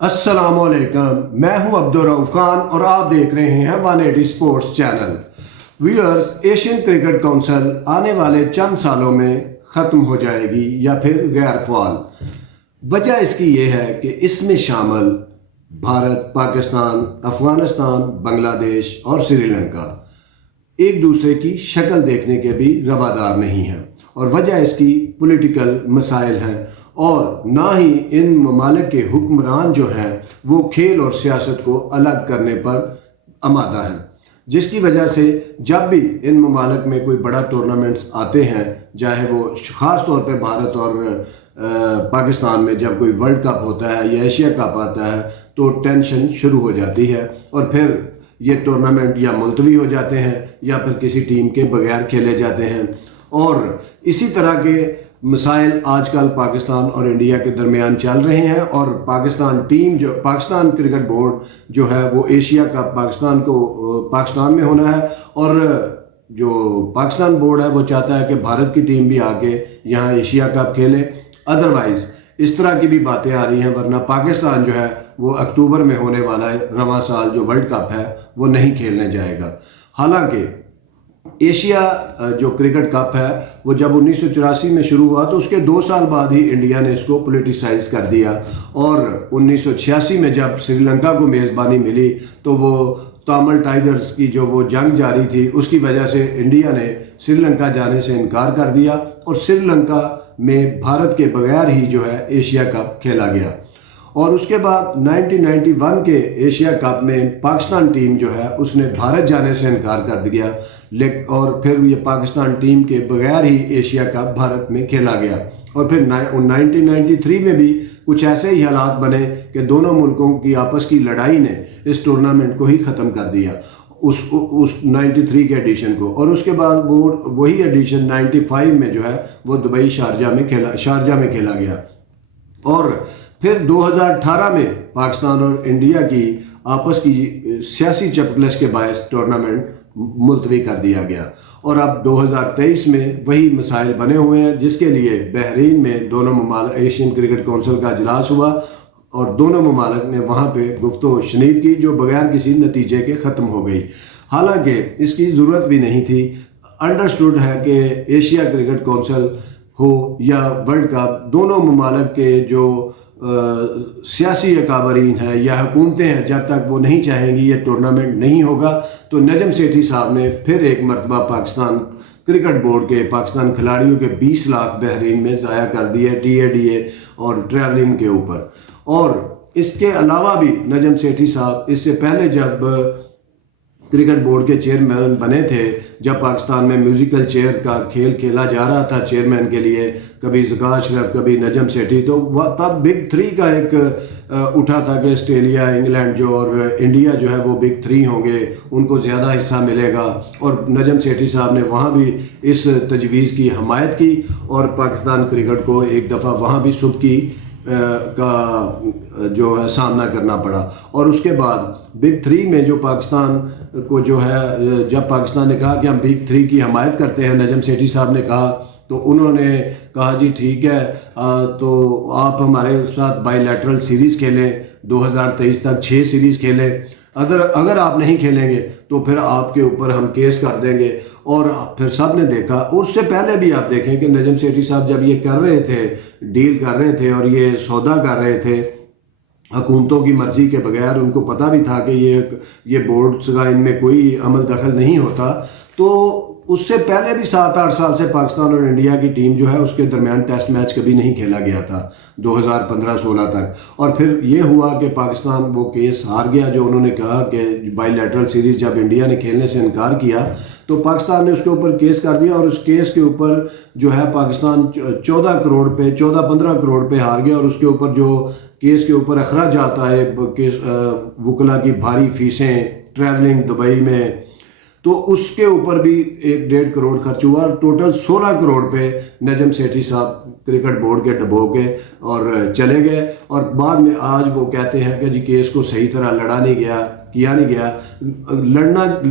السلام علیکم، میں ہوں عبدالرؤف خان اور آپ دیکھ رہے ہیں 180 sports channel. Viewers, Asian cricket council آنے والے چند سالوں میں ختم ہو جائے گی یا پھر غیر فعال۔ وجہ اس کی یہ ہے کہ اس میں شامل بھارت، پاکستان، افغانستان، بنگلہ دیش اور سری لنکا ایک دوسرے کی شکل دیکھنے کے بھی روادار نہیں ہیں، اور وجہ اس کی پولیٹیکل مسائل ہیں، اور نہ ہی ان ممالک کے حکمران جو ہیں وہ کھیل اور سیاست کو الگ کرنے پر آمادہ ہیں، جس کی وجہ سے جب بھی ان ممالک میں کوئی بڑا ٹورنامنٹس آتے ہیں، چاہے وہ خاص طور پہ بھارت اور پاکستان میں جب کوئی ورلڈ کپ ہوتا ہے یا ایشیا کپ آتا ہے تو ٹینشن شروع ہو جاتی ہے، اور پھر یہ ٹورنامنٹ یا ملتوی ہو جاتے ہیں یا پھر کسی ٹیم کے بغیر کھیلے جاتے ہیں۔ اور اسی طرح کے مسائل آج کل پاکستان اور انڈیا کے درمیان چل رہے ہیں، اور پاکستان کرکٹ بورڈ جو ہے وہ ایشیا کپ پاکستان میں ہونا ہے، اور جو پاکستان بورڈ ہے وہ چاہتا ہے کہ بھارت کی ٹیم بھی آ کے یہاں ایشیا کپ کھیلے۔ ادروائز اس طرح کی بھی باتیں آ رہی ہیں، ورنہ پاکستان جو ہے وہ اکتوبر میں ہونے والا ہے رواں سال جو ورلڈ کپ ہے وہ نہیں کھیلنے جائے گا۔ حالانکہ ایشیا جو کرکٹ کپ ہے وہ جب 1984 میں شروع ہوا تو اس کے 2 سال بعد ہی انڈیا نے اس کو پولیٹیسائز کر دیا، اور 1986 میں جب سری لنکا کو میزبانی ملی تو وہ تامل ٹائیگرز کی جو وہ جنگ جاری تھی اس کی وجہ سے انڈیا نے سری لنکا جانے سے انکار کر دیا، اور سری لنکا میں بھارت کے بغیر ہی جو ہے ایشیا کپ کھیلا گیا۔ اور اس کے بعد 1991 کے ایشیا کپ میں پاکستان ٹیم جو ہے اس نے بھارت جانے سے انکار کر دیا، اور پھر یہ پاکستان ٹیم کے بغیر ہی ایشیا کپ بھارت میں کھیلا گیا۔ اور پھر 1993 میں بھی کچھ ایسے ہی حالات بنے کہ دونوں ملکوں کی آپس کی لڑائی نے اس ٹورنامنٹ کو ہی ختم کر دیا، اس 93 کے ایڈیشن کو، اور اس کے بعد وہی ایڈیشن 95 میں جو ہے وہ دبئی شارجہ میں کھیلا گیا، اور پھر 2018 میں پاکستان اور انڈیا کی آپس کی سیاسی چپکلش کے باعث ٹورنامنٹ ملتوی کر دیا گیا، اور اب 2023 میں وہی مسائل بنے ہوئے ہیں، جس کے لیے بحرین میں دونوں ممالک ایشین کرکٹ کونسل کا اجلاس ہوا، اور دونوں ممالک نے وہاں پہ گفت و شنید کی جو بغیر کسی نتیجے کے ختم ہو گئی۔ حالانکہ اس کی ضرورت بھی نہیں تھی۔ انڈرسٹوڈ ہے کہ ایشیا کرکٹ کونسل ہو یا ورلڈ کپ، دونوں ممالک کے جو سیاسی اکابرین ہیں یا حکومتیں ہیں، جب تک وہ نہیں چاہیں گی یہ ٹورنامنٹ نہیں ہوگا، تو نجم سیٹھی صاحب نے پھر ایک مرتبہ پاکستان کرکٹ بورڈ کے پاکستان کھلاڑیوں کے 20 لاکھ بحرین میں ضائع کر دیے ٹی اے اور ٹریولنگ کے اوپر۔ اور اس کے علاوہ بھی نجم سیٹھی صاحب اس سے پہلے جب کرکٹ بورڈ کے چیئرمین بنے تھے، جب پاکستان میں میوزیکل چیئر کا کھیل کھیلا جا رہا تھا چیئرمین کے لیے، کبھی ذکا اشرف، کبھی نجم سیٹھی، تو تب بگ 3 کا ایک اٹھا تھا کہ آسٹریلیا، انگلینڈ اور انڈیا جو ہے وہ بگ 3 ہوں گے، ان کو زیادہ حصہ ملے گا، اور نجم سیٹھی صاحب نے وہاں بھی اس تجویز کی حمایت کی، اور پاکستان کرکٹ کو ایک دفعہ وہاں بھی سبکی کا جو ہے سامنا کرنا پڑا۔ اور اس کے بعد بگ 3 میں جو پاکستان کو جو ہے، جب پاکستان نے کہا کہ ہم بگ 3 کی حمایت کرتے ہیں، نجم سیٹھی صاحب نے کہا، تو انہوں نے کہا جی ٹھیک ہے، تو آپ ہمارے ساتھ بائی لیٹرل سیریز کھیلیں، 2023 تک 6 سیریز کھیلیں، اگر آپ نہیں کھیلیں گے تو پھر آپ کے اوپر ہم کیس کر دیں گے۔ اور پھر سب نے دیکھا، اس سے پہلے بھی آپ دیکھیں کہ نجم سیٹھی صاحب جب یہ کر رہے تھے، ڈیل کر رہے تھے اور یہ سودا کر رہے تھے حکومتوں کی مرضی کے بغیر، ان کو پتہ بھی تھا کہ یہ بورڈز کا ان میں کوئی عمل دخل نہیں ہوتا، تو اس سے پہلے بھی 7-8 سال سے پاکستان اور انڈیا کی ٹیم جو ہے اس کے درمیان ٹیسٹ میچ کبھی نہیں کھیلا گیا تھا 2015-16 تک۔ اور پھر یہ ہوا کہ پاکستان وہ کیس ہار گیا، جو انہوں نے کہا کہ بائی لیٹرل سیریز جب انڈیا نے کھیلنے سے انکار کیا تو پاکستان نے اس کے اوپر کیس کر دیا، اور اس کیس کے اوپر جو ہے پاکستان 14-15 کروڑ پہ ہار گیا، اور اس کے اوپر جو کیس کے اوپر اخراجات آئے، وکلا کی بھاری فیسیں، ٹریولنگ دبئی میں، تو اس کے اوپر بھی 1.5 کروڑ خرچ ہوا، ٹوٹل 16 کروڑ پہ نجم سیٹھی صاحب کرکٹ بورڈ کے ڈبو کے اور چلے گئے، اور بعد میں آج وہ کہتے ہیں کہ جی کیس کو صحیح طرح لڑا نہیں گیا، کیا نہیں گیا،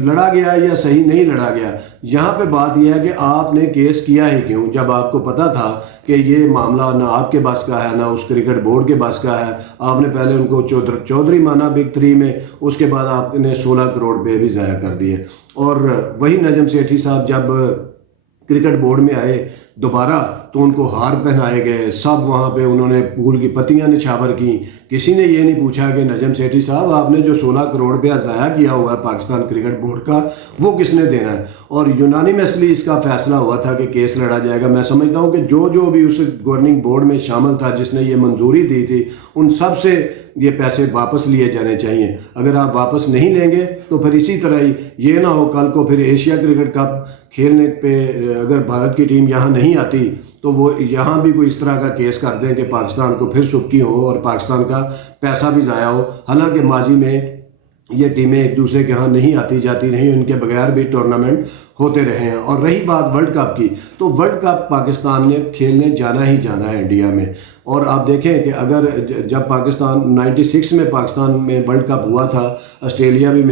لڑا گیا یا صحیح نہیں لڑا گیا. یہاں پہ بات یہ ہے کہ آپ نے کیس کیا ہی کیوں جب آپ کو پتا تھا کہ یہ معاملہ نہ آپ کے بس کا ہے نہ اس کرکٹ بورڈ کے بس کا ہے. آپ نے پہلے ان کو چودھری مانا بگ 3 میں، اس کے بعد آپ نے 16 کروڑ روپے بھی ضائع کر دیے. اور وہی نجم سیٹھی صاحب جب کرکٹ بورڈ میں آئے دوبارہ تو ان کو ہار پہنائے گئے، سب وہاں پہ انہوں نے پھول کی پتیاں نچھاور کیں. کسی نے یہ نہیں پوچھا کہ نجم سیٹھی صاحب آپ نے جو 16 کروڑ روپیہ ضائع کیا ہوا ہے پاکستان کرکٹ بورڈ کا وہ کس نے دینا ہے. اور یونانیمسلی اس کا فیصلہ ہوا تھا کہ کیس لڑا جائے گا. میں سمجھتا ہوں کہ جو بھی اس گورننگ بورڈ میں شامل تھا جس نے یہ منظوری دی تھی ان سب سے یہ پیسے واپس لیے جانے چاہیے. اگر آپ واپس نہیں لیں گے تو پھر اسی طرح ہی یہ نہ ہو کل کو پھر ایشیا کرکٹ کپ کھیلنے پہ اگر بھارت کی ٹیم یہاں نہیں آتی تو وہ یہاں بھی کوئی اس طرح کا کیس کر دیں کہ پاکستان کو پھر سبکی ہو اور پاکستان کا پیسہ بھی ضائع ہو. حالانکہ ماضی میں یہ ٹیمیں ایک دوسرے کے ہاں نہیں آتی جاتی رہیں، ان کے بغیر بھی ٹورنامنٹ ہوتے رہے ہیں. اور رہی بات ورلڈ کپ کی تو ورلڈ کپ پاکستان نے کھیلنے جانا ہی جانا ہے انڈیا میں. اور آپ دیکھیں کہ اگر جب پاکستان 96 میں پاکستان میں ورلڈ کپ ہوا تھا، آسٹریلیا بھی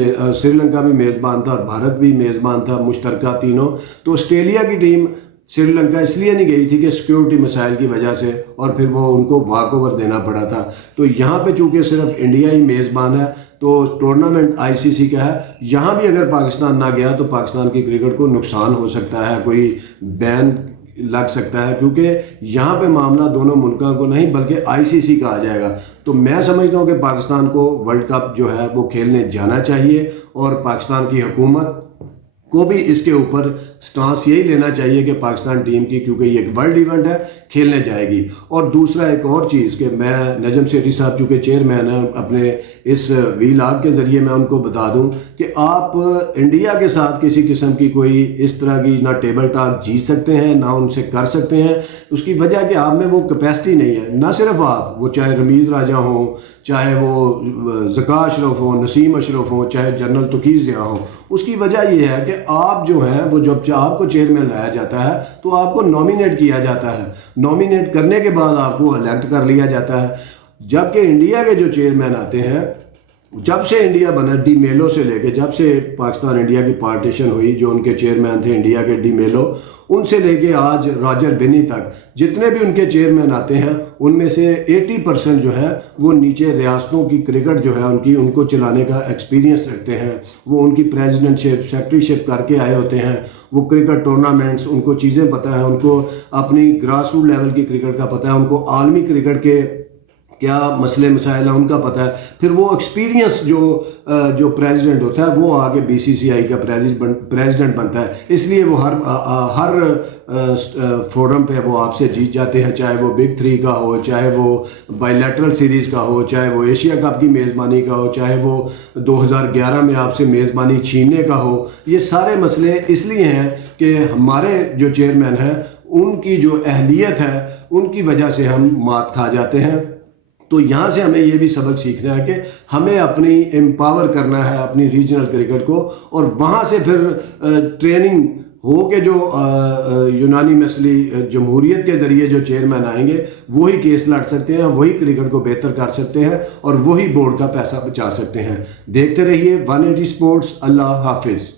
سری لنکا بھی میزبان تھا اور بھارت بھی میزبان تھا، مشترکہ تینوں. تو آسٹریلیا کی ٹیم سری لنکا اس لیے نہیں گئی تھی کہ سیکیورٹی مسائل کی وجہ سے، اور پھر وہ ان کو واک اوور دینا پڑا تھا. تو یہاں پہ چونکہ صرف انڈیا ہی میزبان ہے تو ٹورنامنٹ ICC کا ہے. یہاں بھی اگر پاکستان نہ گیا تو پاکستان کی کرکٹ کو نقصان ہو سکتا ہے، کوئی بین لگ سکتا ہے، کیونکہ یہاں پہ معاملہ دونوں ملکوں کو نہیں بلکہ ICC کا آ جائے گا. تو میں سمجھتا ہوں کہ پاکستان کو ورلڈ کپ جو ہے وہ کھیلنے جانا چاہیے اور پاکستان کی حکومت کو بھی اس کے اوپر سٹانس یہی لینا چاہیے کہ پاکستان ٹیم کی، کیونکہ یہ ایک ورلڈ ایونٹ ہے، کھیلنے جائے گی. اور دوسرا ایک اور چیز کہ میں نجم سیٹھی صاحب چونکہ چیئرمین ہیں اپنے اس ویلاگ کے ذریعے میں ان کو بتا دوں کہ آپ انڈیا کے ساتھ کسی قسم کی کوئی اس طرح کی نہ ٹیبل ٹاک جیت سکتے ہیں نہ ان سے کر سکتے ہیں. اس کی وجہ کہ آپ میں وہ کیپیسٹی نہیں ہے. نہ صرف آپ، وہ چاہے رمیز راجہ ہوں، چاہے وہ ذکا اشرف ہوں، نسیم اشرف ہوں، چاہے جنرل توقیر ضیاء ہوں. اس کی وجہ یہ ہے کہ آپ جو ہیں وہ جب آپ کو چیئرمین لایا جاتا ہے تو آپ کو نامینیٹ کیا جاتا ہے، نامینیٹ کرنے کے بعد آپ کو الیکٹ کر لیا جاتا ہے. جبکہ انڈیا کے جو چیئرمین آتے ہیں، جب سے انڈیا بنا ڈی میلو سے لے کے جب سے پاکستان انڈیا کی پارٹیشن ہوئی، جو ان کے چیئرمین تھے انڈیا کے ڈی میلو، ان سے لے کے آج راجر بینی تک جتنے بھی ان کے چیئرمین آتے ہیں ان میں سے 80% جو ہے وہ نیچے ریاستوں کی کرکٹ جو ہے ان کو چلانے کا ایکسپیرینس رکھتے ہیں. وہ ان کی پریزیڈنٹ شپ سیکرٹری شپ کر کے آئے ہوتے ہیں. وہ کرکٹ ٹورنامنٹس ان کو چیزیں پتہ ہیں، ان کو اپنی گراس روٹ لیول کی کرکٹ کا پتہ ہے، ان کو عالمی کرکٹ کے کیا مسئلے مسائل ہیں ان کا پتہ ہے. پھر وہ ایکسپیرینس جو پریزیڈنٹ ہوتا ہے وہ آگے BCCI کا پریزیڈنٹ بنتا ہے. اس لیے وہ ہر فورم پہ وہ آپ سے جیت جاتے ہیں، چاہے وہ بگ 3 کا ہو، چاہے وہ بائی لیٹرل سیریز کا ہو، چاہے وہ ایشیا کپ کی میزبانی کا ہو، چاہے وہ 2011 میں آپ سے میزبانی چھیننے کا ہو. یہ سارے مسئلے اس لیے ہیں کہ ہمارے جو چیئرمین ہیں ان کی جو اہلیت ہے ان کی وجہ سے ہم مات کھا جاتے ہیں. تو یہاں سے ہمیں یہ بھی سبق سیکھنا ہے کہ ہمیں اپنی امپاور کرنا ہے اپنی ریجنل کرکٹ کو، اور وہاں سے پھر ٹریننگ ہو کے جو یونانیمسلی جمہوریت کے ذریعے جو چیئرمین آئیں گے وہی کیس لڑ سکتے ہیں، وہی کرکٹ کو بہتر کر سکتے ہیں اور وہی بورڈ کا پیسہ بچا سکتے ہیں. دیکھتے رہیے 180 اسپورٹس. اللہ حافظ.